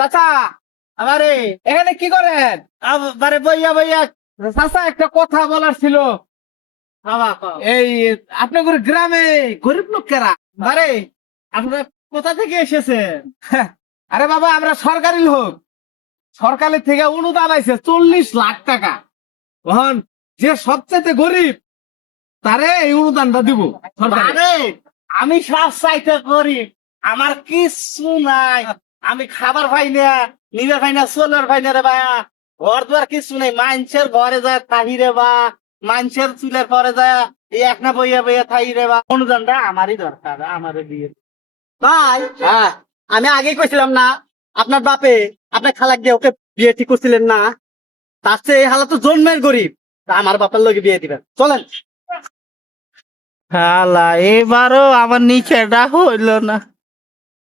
চাচা আমারে এখানে কি করেন? আমারে বইয়া বইয়া চাচা একটা কথা বলার ছিল। এই আপনাদের গ্রামে গরিব লোকেরা আরে আপনারা কোথা থেকে এসেছেন? আরে বাবা আমরা সরকারি লোক, সরকারের থেকে অনুদান আইছে 40 লাখ টাকা। তখন যে সবচেয়ে গরিব তারে এই অনুদানটা দিব সরকারে। আরে আমি সব চাইতে করি, আমার কিছু নাই, আমি খাবার পাই না, নিবে পাই না, চলার পাই না রে বা, ঘর দুয়ার কিছু নেই, মানুষের ঘরে যায় থাকি রে বা, মানুষের চুলের পরে যায় এই এক না বইয়া বইয়া থাকি রে বা। অনুদানটা আমারই দরকার, আমারও দিয়ে ভাই আমি আগে কইছিলাম না আপনার বাপে আপনার খালাক দিয়ে ওকে বিয়ে ঠিক করছিলেন না, তার চেয়ে এই হালা তো জন্মের গরিব, তা আমার বাপের লগে বিয়ে দিবেন, চলেন। হালা এবারও আমার নিচেটা হইল না।